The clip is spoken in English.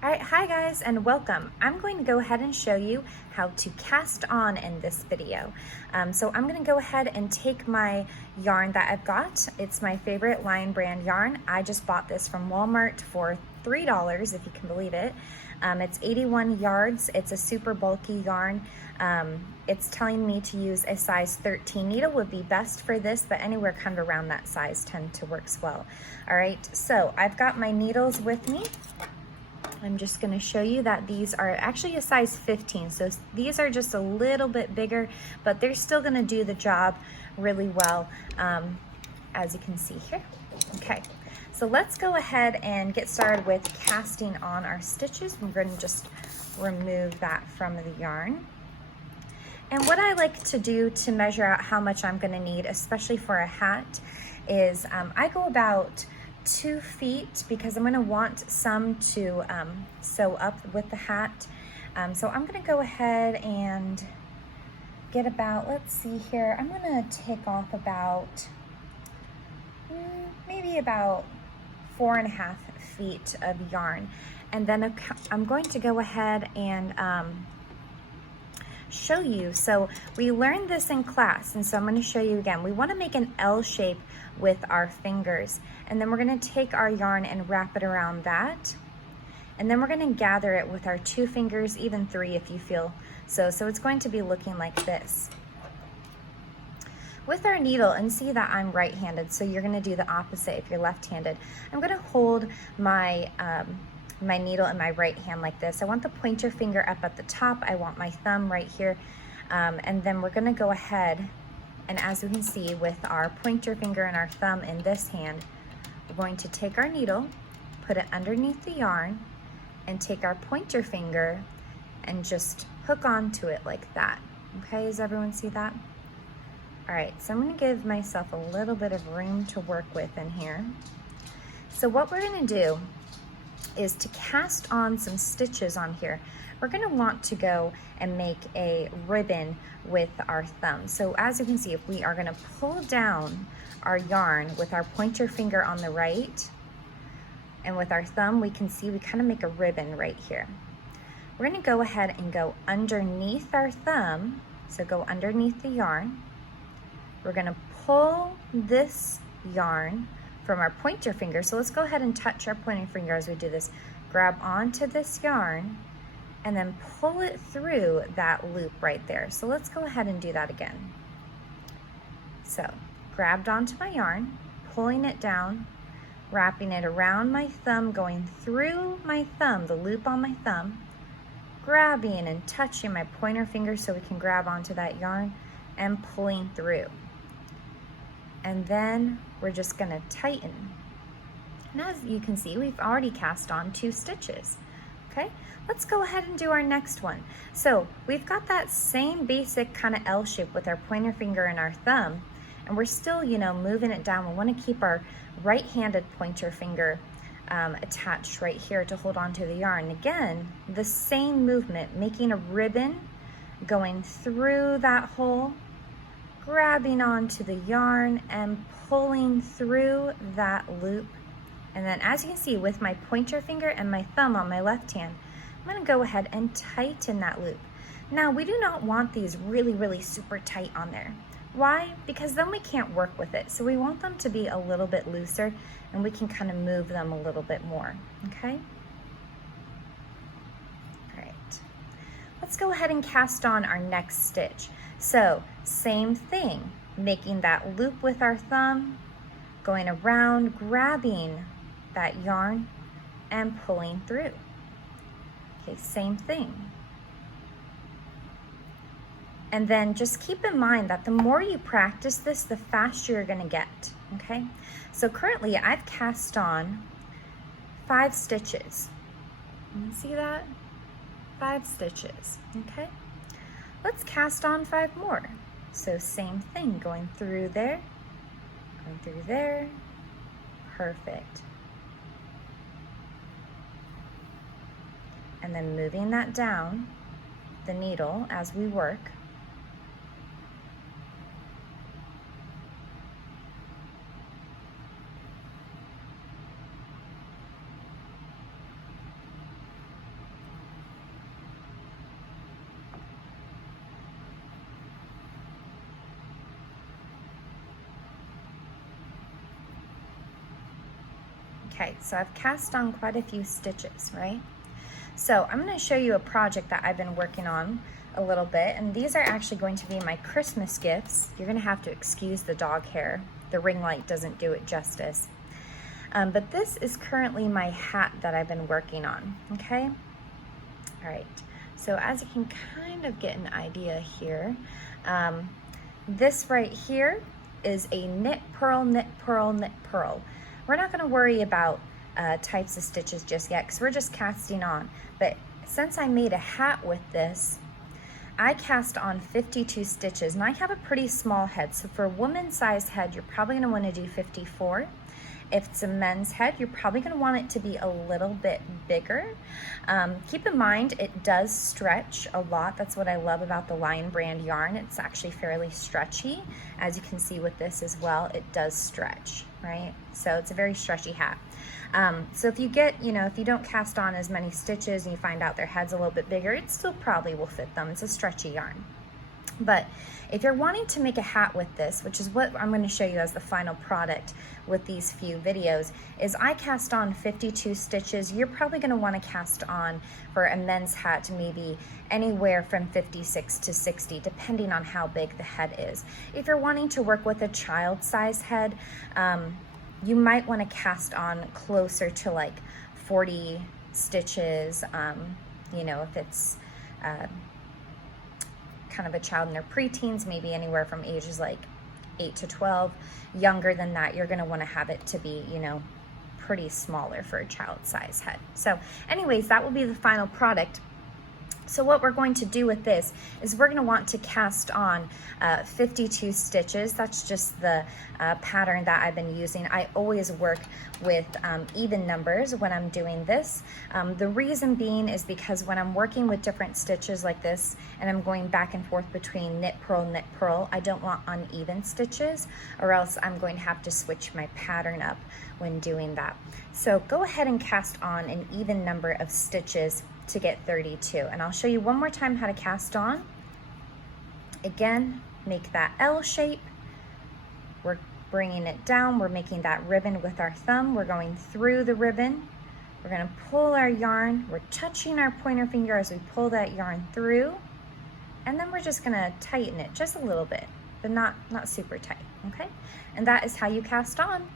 All right, hi guys and welcome. I'm going to go ahead and show you how to cast on in this video. So I'm going to go ahead and take my yarn that I've got. It's my favorite Lion brand yarn. I just bought this from Walmart for $3, if you can believe it. It's 81 yards. It's a super bulky yarn. It's telling me to use a size 13 needle would be best for this, but anywhere kind of around that size tend to works well. All right, so I've got my needles with me. I'm just going to show you that these are actually a size 15, so these are just a little bit bigger, but they're still going to do the job really well, as you can see here. Okay, so let's go ahead and get started with casting on our stitches. We're going to just remove that from the yarn. And what I like to do to measure out how much I'm going to need, especially for a hat, is I go about 2 feet because I'm going to want some to sew up with the hat. So I'm going to go ahead and get about, let's see here, I'm going to take off about maybe about 4.5 feet of yarn. And then I'm going to go ahead and show you. So we learned this in class, and so I'm going to show you again. We want to make an L shape with our fingers, and then we're going to take our yarn and wrap it around that, and then we're going to gather it with our 2 fingers, even 3 if you feel so. So it's going to be looking like this with our needle. And see that I'm right-handed, so you're going to do the opposite if you're left-handed. I'm going to hold my my needle in my right hand like this. I want the pointer finger up at the top. I want my thumb right here. And then we're gonna go ahead, and as you can see, with our pointer finger and our thumb in this hand, we're going to take our needle, put it underneath the yarn, and take our pointer finger and just hook onto it like that. Okay, does everyone see that? All right, so I'm gonna give myself a little bit of room to work with in here. So what we're gonna do is to cast on some stitches on here. We're going to want to go and make a ribbon with our thumb. So as you can see, if we are going to pull down our yarn with our pointer finger on the right, and with our thumb, we can see we kind of make a ribbon right here. We're going to go ahead and go underneath our thumb, so go underneath the yarn. We're going to pull this yarn from our pointer finger. So let's go ahead and touch our pointer finger as we do this. Grab onto this yarn and then pull it through that loop right there. So let's go ahead and do that again. So grabbed onto my yarn, pulling it down, wrapping it around my thumb, going through my thumb, the loop on my thumb, grabbing and touching my pointer finger so we can grab onto that yarn, and pulling through. And then we're just going to tighten. And as you can see, we've already cast on 2 stitches. Okay, let's go ahead and do our next one. So we've got that same basic kind of L shape with our pointer finger and our thumb, and we're still, moving it down. We want to keep our right-handed pointer finger attached right here to hold on to the yarn. Again, the same movement, making a ribbon, going through that hole, grabbing onto the yarn and pulling through that loop. And then as you can see, with my pointer finger and my thumb on my left hand, I'm going to go ahead and tighten that loop. Now, we do not want these really, really super tight on there. Why? Because then we can't work with it. So we want them to be a little bit looser, and we can kind of move them a little bit more, okay? All right. Let's go ahead and cast on our next stitch. So same thing, making that loop with our thumb, going around, grabbing that yarn and pulling through. Okay, same thing. And then just keep in mind that the more you practice this, the faster you're going to get, okay? So currently I've cast on 5 stitches. You see that? 5 stitches, okay? Let's cast on 5 more. So same thing, going through there, going through there. Perfect. And then moving that down the needle as we work. Okay, so I've cast on quite a few stitches, right? So I'm going to show you a project that I've been working on a little bit, and these are actually going to be my Christmas gifts. You're going to have to excuse the dog hair. The ring light doesn't do it justice. But this is currently my hat that I've been working on, okay? All right, so as you can kind of get an idea here, this right here is a knit, purl, knit, purl, knit, purl. We're not going to worry about types of stitches just yet because we're just casting on. But since I made a hat with this, I cast on 52 stitches, and I have a pretty small head. So for a woman-sized head, you're probably going to want to do 54. If it's a men's head, you're probably going to want it to be a little bit bigger. Keep in mind, it does stretch a lot. That's what I love about the Lion Brand yarn. It's actually fairly stretchy. As you can see with this as well, it does stretch, right? So it's a very stretchy hat. So if you get, if you don't cast on as many stitches and you find out their head's a little bit bigger, it still probably will fit them. It's a stretchy yarn. But if you're wanting to make a hat with this, which is what I'm going to show you as the final product with these few videos, is I cast on 52 stitches. You're probably going to want to cast on for a men's hat maybe anywhere from 56 to 60, depending on how big the head is. If you're wanting to work with a child-size head, you might want to cast on closer to like 40 stitches, if it's kind of a child in their preteens, maybe anywhere from ages like 8 to 12. Younger than that, you're going to want to have it to be, pretty smaller for a child size head. So anyways, that will be the final product. So what we're going to do with this is we're going to want to cast on 52 stitches. That's just the pattern that I've been using. I always work with even numbers when I'm doing this. The reason being is because when I'm working with different stitches like this and I'm going back and forth between knit, purl, I don't want uneven stitches, or else I'm going to have to switch my pattern up when doing that. So go ahead and cast on an even number of stitches to get 32, and I'll show you one more time how to cast on. Again, make that L shape. We're bringing it down. We're making that ribbon with our thumb. We're going through the ribbon. We're going to pull our yarn. We're touching our pointer finger as we pull that yarn through, and then we're just going to tighten it just a little bit, but not super tight, okay? And that is how you cast on.